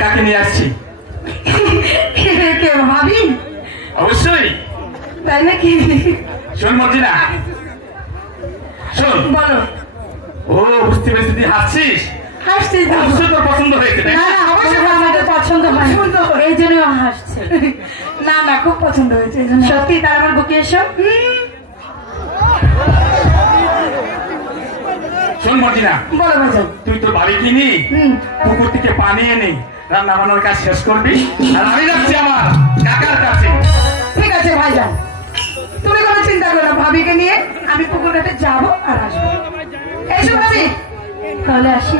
কাকে নিয়ে আসছি? ভাবি? অবশ্যই। তাই নাকি? শোন মর্জিনা, শোন। বলো। ও বুঝতে পেরেছি, তুই হাসছিস। হাসছি তো। অবশ্যই তোর পছন্দ হয়েছে। না না, অবশ্যই আমাদের পছন্দ হয়, এই জন্য হাসছে। না না, খুব পছন্দ হয়েছে। সত্যি? তার আমার বুকে এসো। শোন মর্জিনা, বলো ভাইজান। তুই তোর বাড়ি কিনি পুকুর থেকে পানি এনে রান্না বান্নার কাজ শেষ করবি, আর আমি যাচ্ছি আমার কাকার কাছে। ঠিক আছে ভাইজান, তুমি কোনো চিন্তা করো না, ভাবিকে নিয়ে আমি পুকুর ঘাটে যাবো আর আসবো। এসো ভাবি, তাহলে আসি।